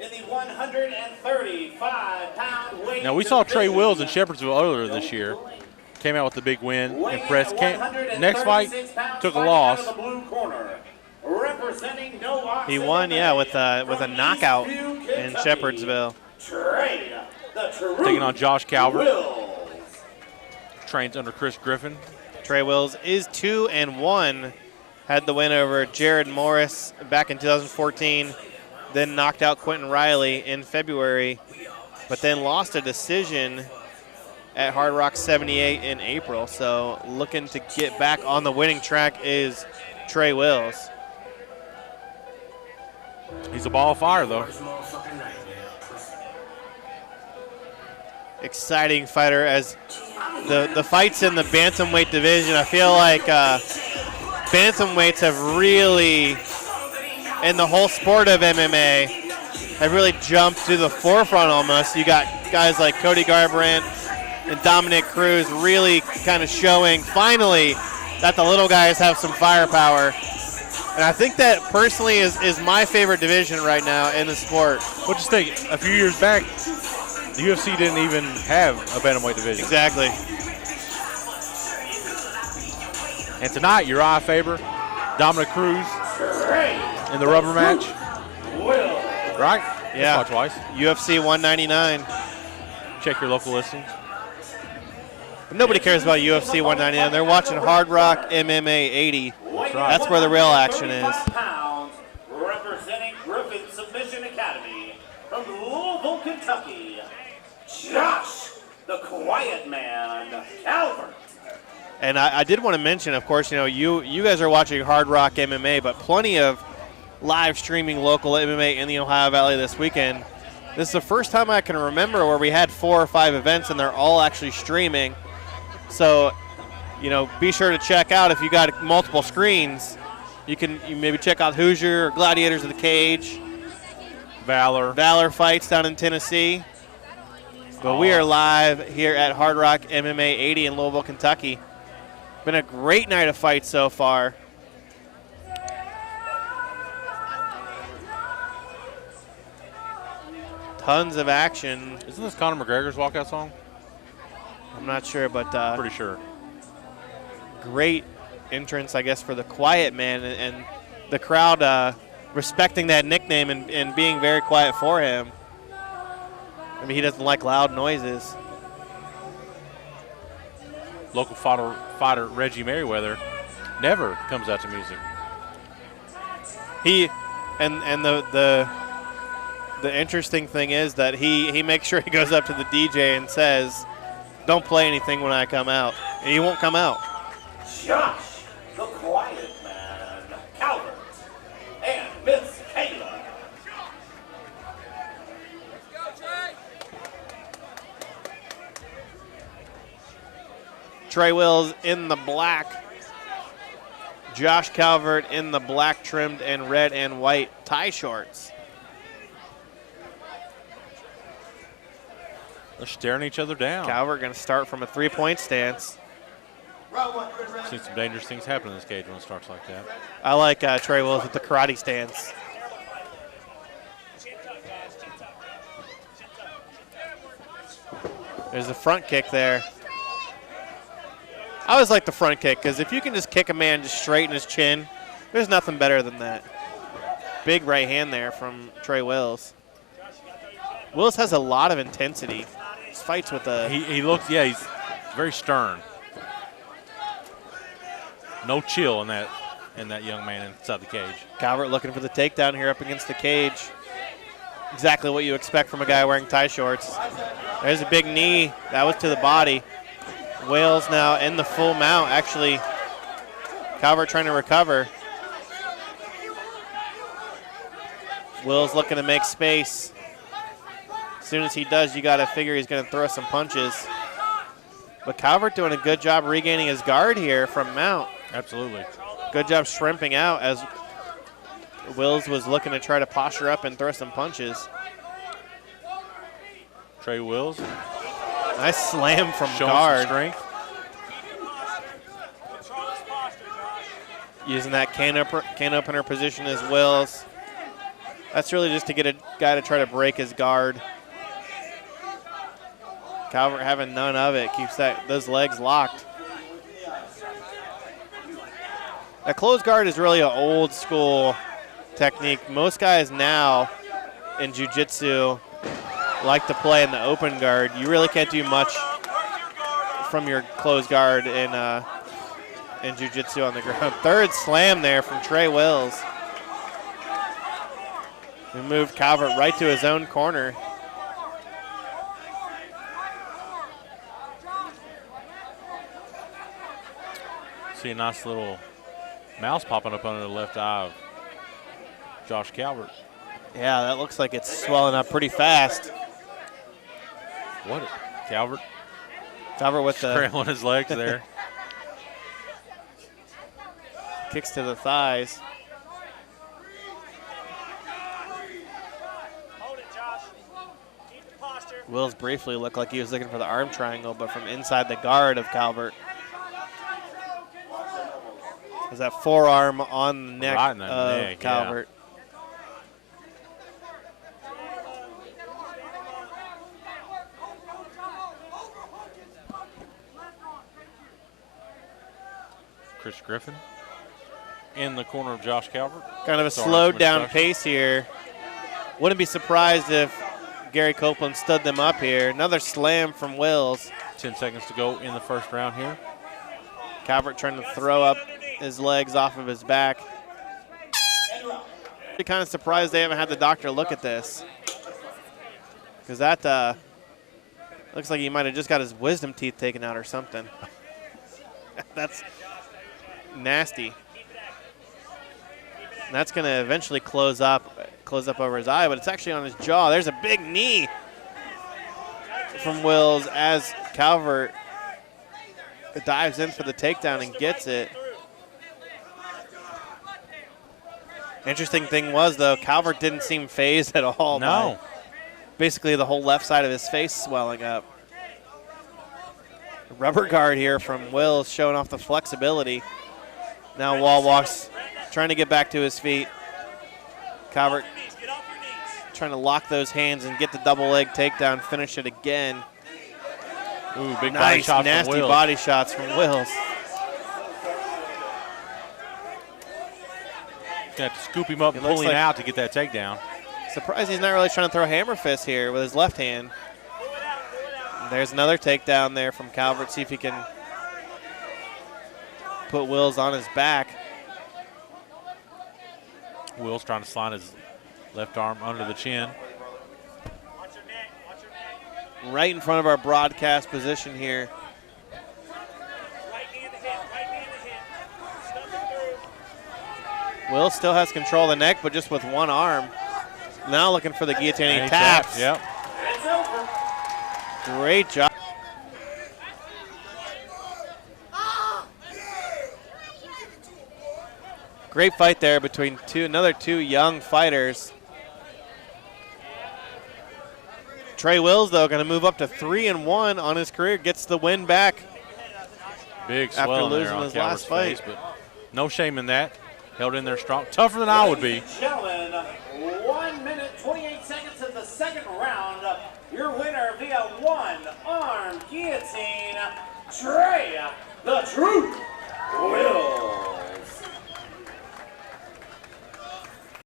in the 135-pound weight. Now, we saw Trey Wills in Shepherdsville earlier this year. Came out with the big win. Impressed. Next fight, took a loss. He won, yeah, with a knockout in Shepherdsville. Taking on Josh Calvert. Trains under Chris Griffin. Trey Wills is 2-1. Had the win over Jared Morris back in 2014. Then knocked out Quentin Riley in February. But then lost a decision at Hardrock 78 in April. So looking to get back on the winning track is Trey Wills. He's a ball of fire, though. Exciting fighter. As the fights in the bantamweight division, I feel like bantamweights have really, in the whole sport of MMA, have really jumped to the forefront almost. You got guys like Cody Garbrandt and Dominic Cruz really kind of showing finally that the little guys have some firepower. And I think that personally is my favorite division right now in the sport. Well, just think, a few years back, the UFC didn't even have a bantamweight division. Exactly. And tonight, Uriah Faber, Dominic Cruz in the rubber match. Right? Yeah. Twice. UFC 199. Check your local listings. But nobody cares about UFC 199. They're watching Hardrock MMA 80. That's right. That's where the real action is. Representing Griffins Submission Academy from Louisville, Kentucky, Josh, the Quiet Man, Calvert. And I did want to mention, of course, you guys are watching Hardrock MMA, but plenty of live streaming local MMA in the Ohio Valley this weekend. This is the first time I can remember where we had 4 or 5 events and they're all actually streaming. So, be sure to check out if you got multiple screens. You maybe check out Hoosier or Gladiators of the Cage. Valor fights down in Tennessee. But we are live here at Hardrock MMA 80 in Louisville, Kentucky. Been a great night of fights so far. Tons of action. Isn't this Conor McGregor's walkout song? I'm not sure, but pretty sure. Great entrance, I guess, for the Quiet Man, and the crowd respecting that nickname and being very quiet for him. I mean, he doesn't like loud noises. Local fighter Reggie Merriweather never comes out to music. He and the interesting thing is that he makes sure he goes up to the DJ and says, "Don't play anything when I come out," and he won't come out. Josh, the Quiet Man, Calvert, and Miss Kayla. Trey Wills in the black. Josh Calvert in the black trimmed and red and white tie shorts. They're staring each other down. Calvert going to start from a 3-point stance. Seen some dangerous things happen in this cage when it starts like that. I like Trey Wills with the karate stance. There's a front kick there. I always like the front kick because if you can just kick a man just straight in his chin, there's nothing better than that. Big right hand there from Trey Wills. Wills has a lot of intensity. He fights with a... He looks, he's very stern. No chill in that young man inside the cage. Calvert looking for the takedown here up against the cage. Exactly what you expect from a guy wearing tie shorts. There's a big knee. That was to the body. Wills now in the full mount. Actually, Calvert trying to recover. Wills looking to make space. As soon as he does, you got to figure he's going to throw some punches. But Calvert doing a good job regaining his guard here from mount. Absolutely. Good job shrimping out as Wills was looking to try to posture up and throw some punches. Trey Wills. Nice slam from showing guard. Some strength. Using that can opener position as Wills. That's really just to get a guy to try to break his guard. Calvert having none of it, keeps those legs locked. A closed guard is really an old school technique. Most guys now in jiu-jitsu like to play in the open guard. You really can't do much from your closed guard in jiu-jitsu on the ground. Third slam there from Trea Wills. We moved Calvert right to his own corner. See a nice little mouse popping up under the left eye of Josh Calvert. Yeah, that looks like it's swelling up pretty fast. What? Calvert? Calvert with the scrambling his legs there. Kicks to the thighs. Wills briefly looked like he was looking for the arm triangle, but from inside the guard of Calvert. There's that forearm on the neck right in the of neck, Calvert. Chris Griffin in the corner of Josh Calvert. Kind of a slowed down pace here. Wouldn't be surprised if Gary Copeland stood them up here. Another slam from Wills. 10 seconds to go in the first round here. Calvert trying to throw up his legs off of his back. I'm kind of surprised they haven't had the doctor look at this, because that looks like he might have just got his wisdom teeth taken out or something. That's nasty. And that's going to eventually close up over his eye, but it's actually on his jaw. There's a big knee from Wills as Calvert dives in for the takedown and gets it. Interesting thing was, though, Calvert didn't seem phased at all. No. Basically the whole left side of his face swelling up. Rubber guard here from Wills, showing off the flexibility. Now Wall walks, trying to get back to his feet. Calvert trying to lock those hands and get the double leg takedown, finish it again. Ooh, big nice, body shot nasty from Wills. body shots from Wills. Gonna have to scoop him up and pull him out to get that takedown. Surprised he's not really trying to throw hammer fist here with his left hand. And there's another takedown there from Calvert. See if he can put Wills on his back. Wills trying to slide his left arm under the chin. Right in front of our broadcast position here. Wills still has control of the neck, but just with one arm. Now looking for the guillotine. He taps. Yep. Great job. Great fight there between another two young fighters. Trea Wills, though, going to move up to 3-1 on his career, gets the win back. Big after swell losing there on his Calvert's last fight. face, but no shame in that. Held in there strong, tougher than I would be. Gentlemen, 1 minute, 28 seconds of the second round. Your winner via one-arm guillotine, Trea, the Truth Wills.